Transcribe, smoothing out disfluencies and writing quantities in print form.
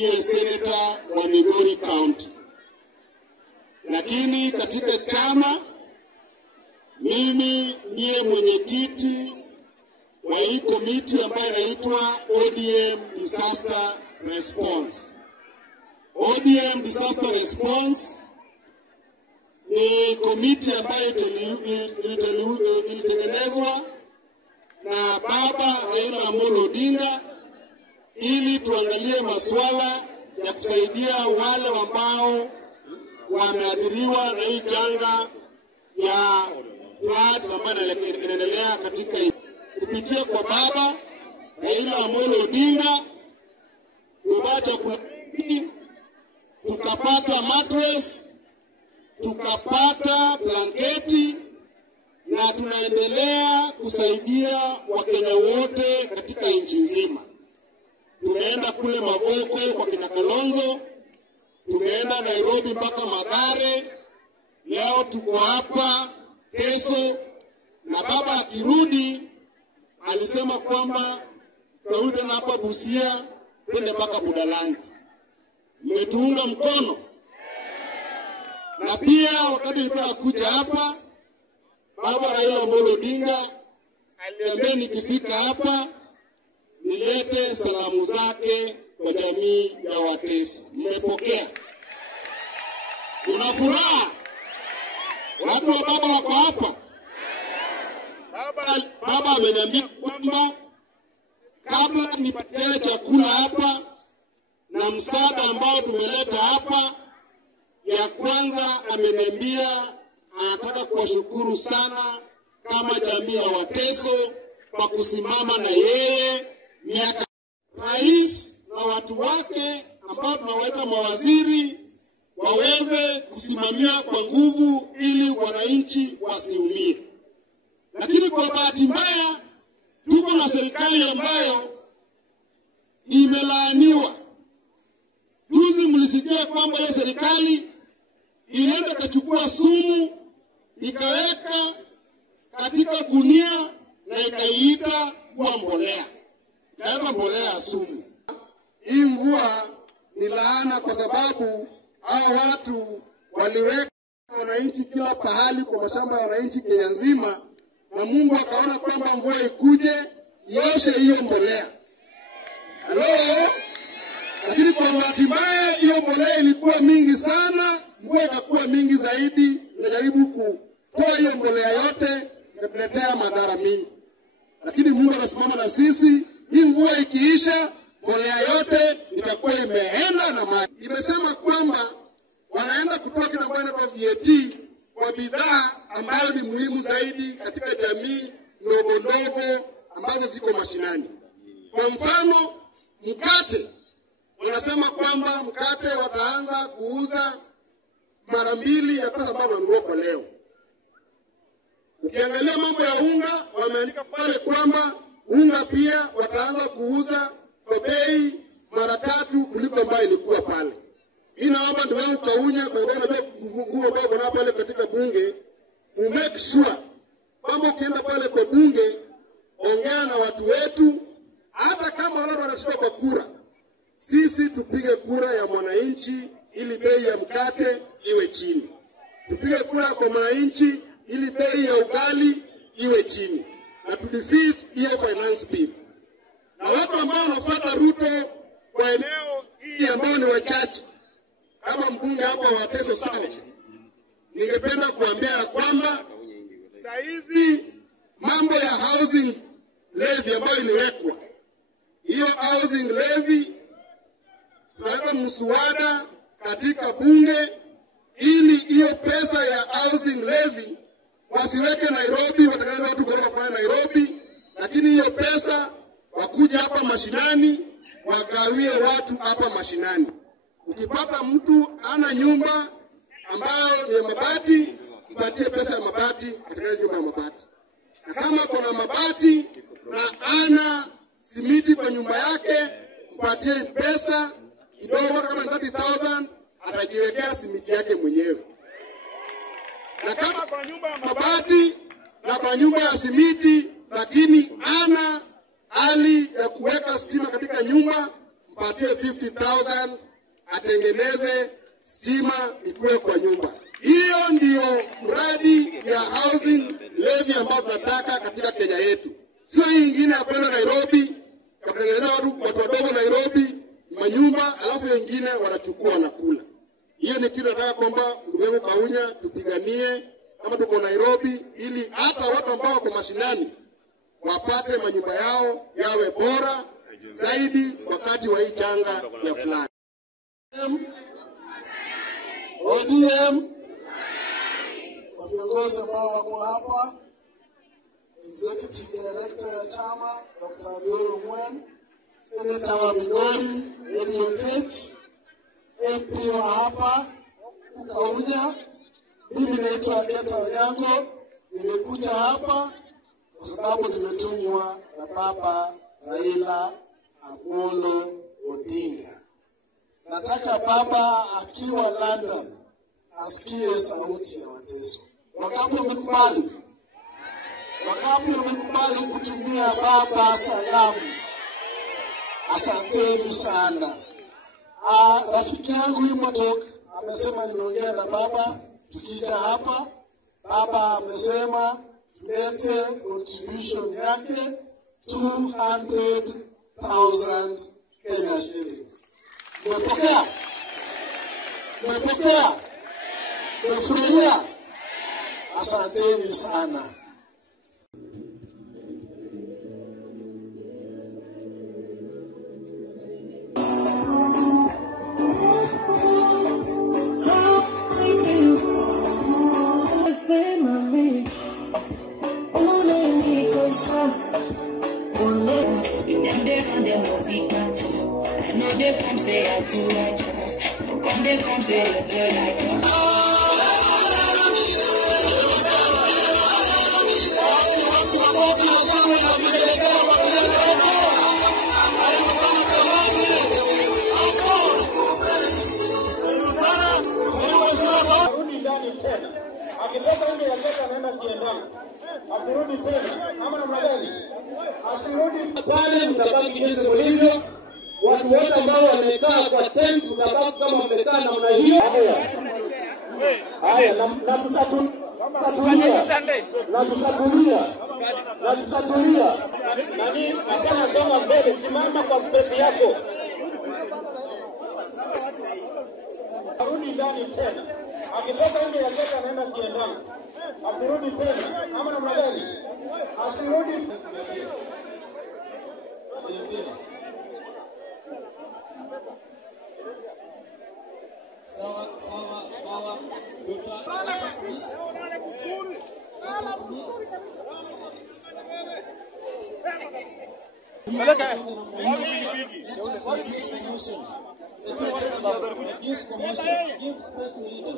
niye senator wa Migori County. Lakini katika chama mimi niye mwenyekiti wa hii komiti ambayo inaitwa ODM Disaster Response. ODM Disaster Response ni komiti ambayo ilitengenezwa na Baba Raila Amolo Odinga ili tuangalie masuala ya kusaidia wale ambao wameathiriwa na hii janga ya floods ambayo inaendelea katika kupitia kwa Baba Raila Amolo Odinga. Tubacha tukapata mattress, tukapata blanketi, na tunaendelea kusaidia Wakenya wote katika nchi nzima. Tumeenda kule Mavoko kwa kina Kalonzo, tumeenda Nairobi mpaka Mathare, leo tuko hapa Teso, na Baba akirudi alisema kwamba tutarudi tena hapa Busia, twende mpaka Budalangi. Mmetuunga mkono. Na pia wakati nilikuwa nakuja hapa, Baba Raila Amolo Odinga aliambia nikifika hapa nilete salamu zake kwa jamii ya Wateso. Mmepokea? Una furaha? Watu wa Baba wako hapa. Baba ameniambia kwamba kabla nipatie chakula hapa na msaada ambao tumeleta hapa, ya kwanza ameniambia anataka kuwashukuru sana kama jamii ya Wateso kwa kusimama na yeye miaka. Rais na watu wake ambao tunawaita mawaziri waweze kusimamia kwa nguvu ili wananchi wasiumie. Lakini kwa bahati mbaya tuko na serikali ambayo imelaaniwa. Juzi mlisikia kwamba hiyo serikali ilienda kuchukua sumu ikaweka katika gunia na ikaiita kuwa mbolea. Ikaweka mbolea ya sumu. Hii mvua ni laana kwa sababu hao watu waliweka wananchi kila pahali kwa mashamba ya wananchi Kenya nzima, na Mungu akaona kwamba mvua ikuje ioshe hiyo mbolea. Hello? Lakini kwa bahati mbaya hiyo mbolea ilikuwa mingi sana, mvua ikakuwa mingi zaidi, najaribu kutoa hiyo mbolea yote na kuletea madhara mingi. Lakini Mungu anasimama na sisi, hii mvua ikiisha mbolea yote itakuwa imeenda na maji. Imesema kwamba wanaenda kutoa kitu ambacho inaitwa VAT kwa bidhaa ambayo ni muhimu zaidi katika jamii ndogo ndogo ambazo ziko mashinani. Kwa mfano, mkate. Wanasema kwamba mkate wataanza kuuza mara mbili ya pesa ambayo wanunua leo. Ukiangalia mambo ya unga, wameandika pale kwamba unga pia wataanza kuuza kwa bei mara 3 kuliko ambayo ilikuwa pale. Hii naomba ndio wangu kaunya kwa sababu nguo ambayo kuna pale katika bunge, make sure kwamba ukienda pale kwa bunge ongea na watu wetu, hata kama wale wanashika kwa kura. Sisi tupige kura ya mwananchi ili bei ya mkate iwe chini. Tupige kura kwa mwananchi ili bei ya ugali iwe chini. Na tudefeat hiyo finance bill. Na watu ambao wanafuata Ruto kwa eneo hii ambao ni wachache, kama mbunge hapa wa Teso South, ningependa kuambia kwamba saizi mambo ya housing levy ambayo iliwekwa, hiyo housing levy tunaweka mswada katika bunge ili hiyo pesa ya housing levy wasiweke Nairobi, watakana watu kutoka kwa Nairobi, lakini hiyo pesa wakuja hapa mashinani, wagawie watu hapa mashinani. Ukipata mtu ana nyumba ambayo ni ya mabati, mpatie pesa ya mabati katika nyumba ya mabati. Na kama kuna mabati na ana simiti kwa nyumba yake, mpatie pesa kidogo kama 30,000, atajiwekea simiti yake mwenyewe. Na kama kwa nyumba ya mabati na kwa nyumba ya simiti, lakini ana hali ya kuweka stima katika nyumba, tupatie 50,000 atengeneze stima ikuwe kwa nyumba. Hiyo ndio mradi ya housing levy ambayo tunataka katika Kenya yetu. Sio hii nyingine ya kwenda Nairobi, kutengeneza watu wadogo Nairobi manyumba alafu wengine wanachukua na kula. Hiyo ni kitu nataka kwamba ndugu yangu Kaunya tupiganie kama tuko Nairobi, ili hata watu ambao wako mashinani wapate manyumba yao yawe bora zaidi wakati wa hii janga ya fulani. ODM kwa viongozi ambao wako hapa, Executive Director ya chama Dr. Adwero Mwen, Senator wa Migori Edwin Pech, MP wa hapa Kaunya. Mimi naitwa Keta Onyango, nimekuja hapa kwa sababu nimetumwa na baba Raila Amolo Odinga. Nataka baba akiwa London asikie sauti ya Wateso. Wangapi wamekubali? Wangapi wamekubali kutumia baba salamu? Asanteni sana. Rafiki yangu Imotok amesema nimeongea na baba tukija hapa. Baba amesema tulete contribution yake 200,000 Kenya shillings. Mmepokea? Mmepokea? Mmefurahia? Asanteni sana. Akitoka nje ya geti anaenda kiendani. Asirudi tena. Kama namna gani? Asirudi pale, mtabaki jinsi mlivyo. Watu wote ambao wamekaa kwa tent mtabaki kama wamekaa namna hiyo. Haya, na tutatulia. Nani hapana, soma mbele, simama kwa space yako. Arudi ndani tena. Akitoka nje ya geti anaenda kiendani. Asirudi tena. Kama namna gani? Asirudi. Sawa. Reduce commotion. Give space to leader.